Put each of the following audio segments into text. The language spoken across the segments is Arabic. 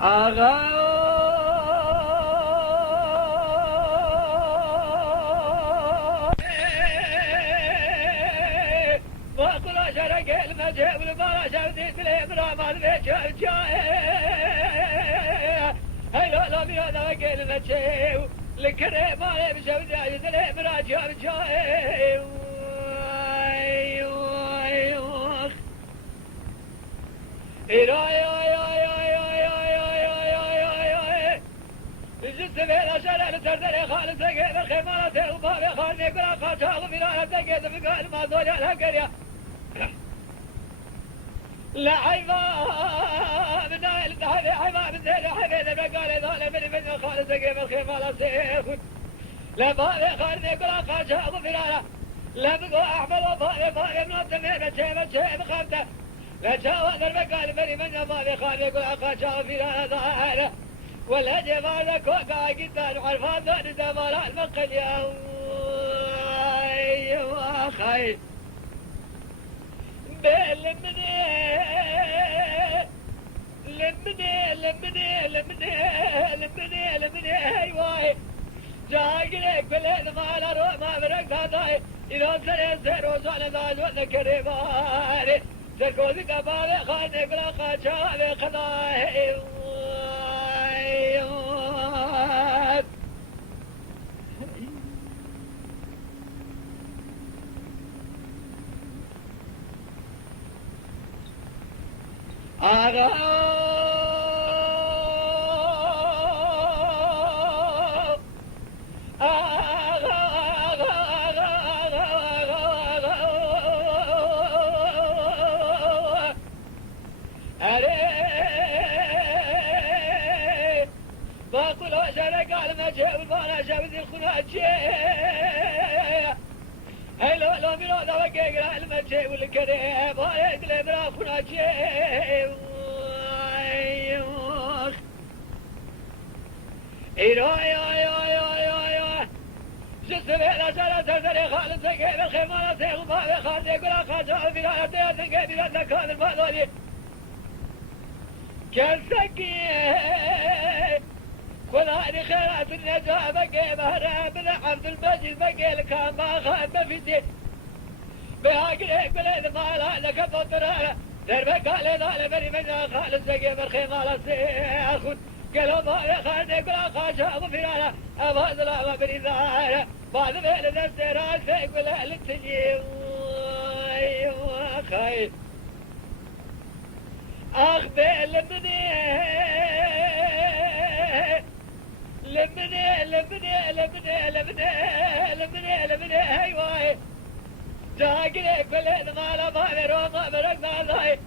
آقا وقل شرق المجيب لبارا شبديت لي برامال بيشوف جاي هيلو لو بيودا وقل المجيب لكري مالي بشوف جاي لي برا شوف جاي السبيل شلال تردري خالد سقيم الخمارة وبابي خالني قرا خاطر بلا تقيد بقال ما ضل الهقريا لا حيفا من الذهب حيفا من ذي حبيب بقال ظالم من خالد سقيم الخمارة سيف لا بابي خالني قرا خاطر بلا لا بقوا احمد وبابي من الدمير شيب خمسة لا جاوز البقال بني من بابي خالني قرا خاطر بلا ظاهره ولا جمال كوكا قدام عرفان دون دمار المقل يا خير لمني ايواي جاقلك بالليل ما لا روح ما برق هذاي إذا سير وصال ذاج والكريماري سركوزك أبالي خاني بلا خاشالي خضاي خذاني خيرات النجاة بقي مهرب عبد المجيد بقي لكان ما خاد ما في دين بهاقليك بليل ما لا لك بطرانة دربك قال ذا بني من خالد بقي مرخي مال السيخون قالوا ما يخاني قلا خاشا غفرانا أبا ظلام بني ذانا بعد بيل السيرات فيك بليل التجيب خير أخبر لمني هيواي جاقلك بلين مالا مالي روما مرق مالي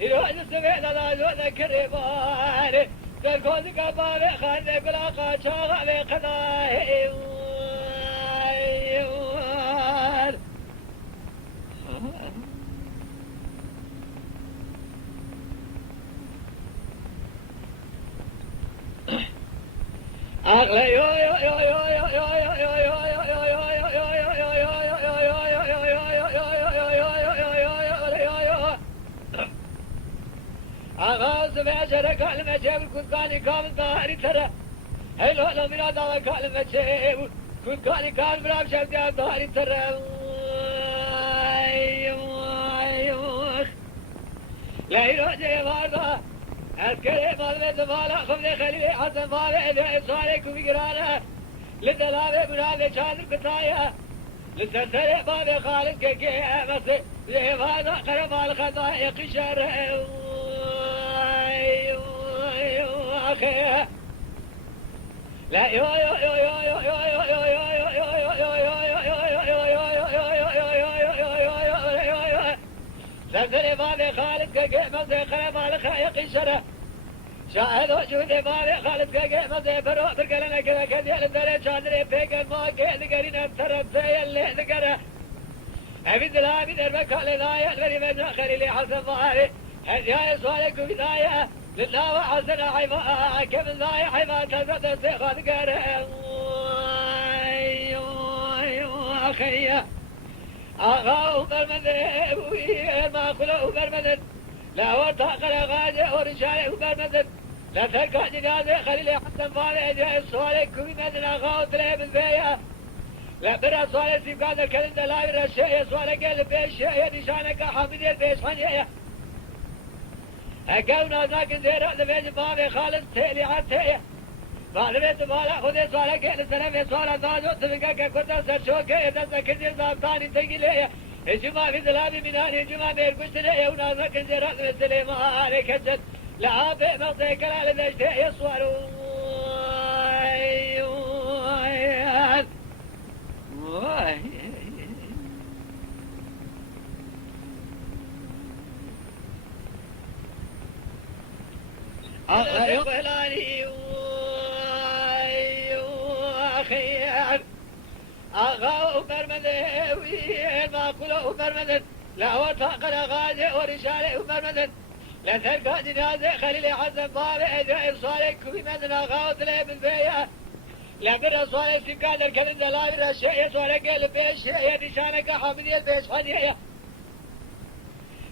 يروح السبيل لا يونا كريماني تركوزك أبالي خاني قلا خاشا غالي قناي أغاز بعشرة كلمة جيب كنت قالي كامل ظهري ترى هلو لو من هذا كلمة جيب كنت قالي كامل برام شبدي ظهري ترى لا يروح جيب هذا عسكري مالبيت مالا خمني خليلي حسن مالي إذا إصاليكم يقرانا للدلابي منابي شادر قطايا للسلسلي بابي خالد كيكي مصر لهم هذا قرم الخطايا قشر أخي لا يو يو يو يو يو يو يو سلسلي بابي خالد كيكي مصر قرم الخطايا قشر شاهد وجودي مالي خالد كاقي مزي فروح برقلنا كذا كذي للدري شادري بيقن مواقع ذكرين انترب زي اللي ذكره عبد الله بدربك لذايا البري من خير لي حسن ظاهري هدياي سوالك بداية لله وحسن حيفا كم ذاي حيفا تزد السيخ ذكره أخي أخاه برمذن ما خلقه برمذن لا وطاق لغاجة ورجالي برمذن لا تلقى جنازة خليل حسن فالي جاي الصوالي كوي مدنا غاوت لي بالبيئة لا برا صوالي سيبقاد الكلمة لا برا الشيء صوالي قال بيش يا نشانك حامد البيش حنية أقونا ذاك زيرا لبيج بابي خالص تيلي عتيه بعد بالا خذ صوالي قال سنة في صوالي ضاجو تبقى كنت سرشوكي يدسا كثير ضابطاني تقليه الجماعة في ظلامي مناني الجماعة بيرقشت لي ونازك زيرا لبيج ما عليك الجد لا بمضي كلال ذجتي يصورون أخي فلاني وخير أغاو برمده وين ما قلوا برمده لا وطاقنا غازي ورشالي برمده لا تلقى جنازة خليل حسن بابي إجرائي صالح كوي مدنا غاوت لي بالبيئة لكن صالح سكاد الكلم دلائر الشيء صالح قال بيش يا نشانك حمدي البيش فنية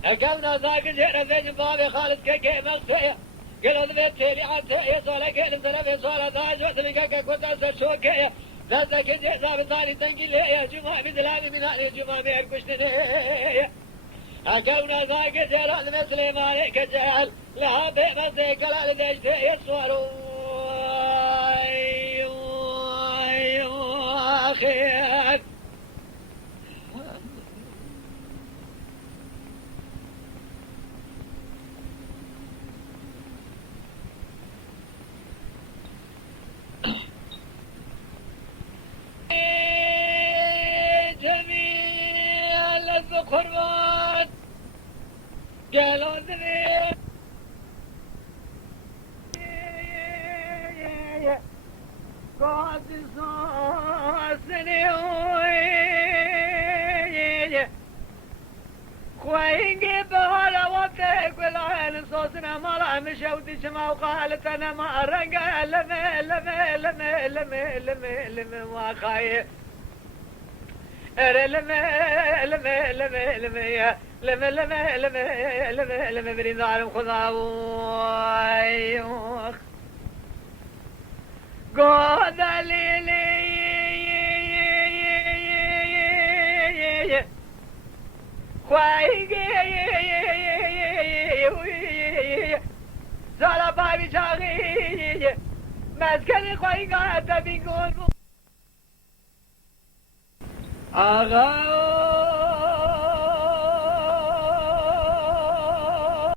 أقامنا ذاك زير زين بابي خالد كي مغفية قالوا ذبت تيلي عن تيلي صالح قال سلفي صالح داج وثلقاك كنت أسر شوكية ذاتك جئ ثابتاني تنقل يا جماعة بذلامي من أهل الجماعة بيركشتني أكونا ذاك جلال مسلم عليك جعل لها بمسي كلال دجتي يصوروا أخير جميل الذكران قالوا ذني قاد صاصني خويني بهلا وقتك والعين صوتنا مرة مشوتي شما وقالت انا ما رقا لما وخايف لما بريد عالم خضاوي قود لي خواهي زالا بابي شاغي مسكني خواهي قاعدة بيقول آغاو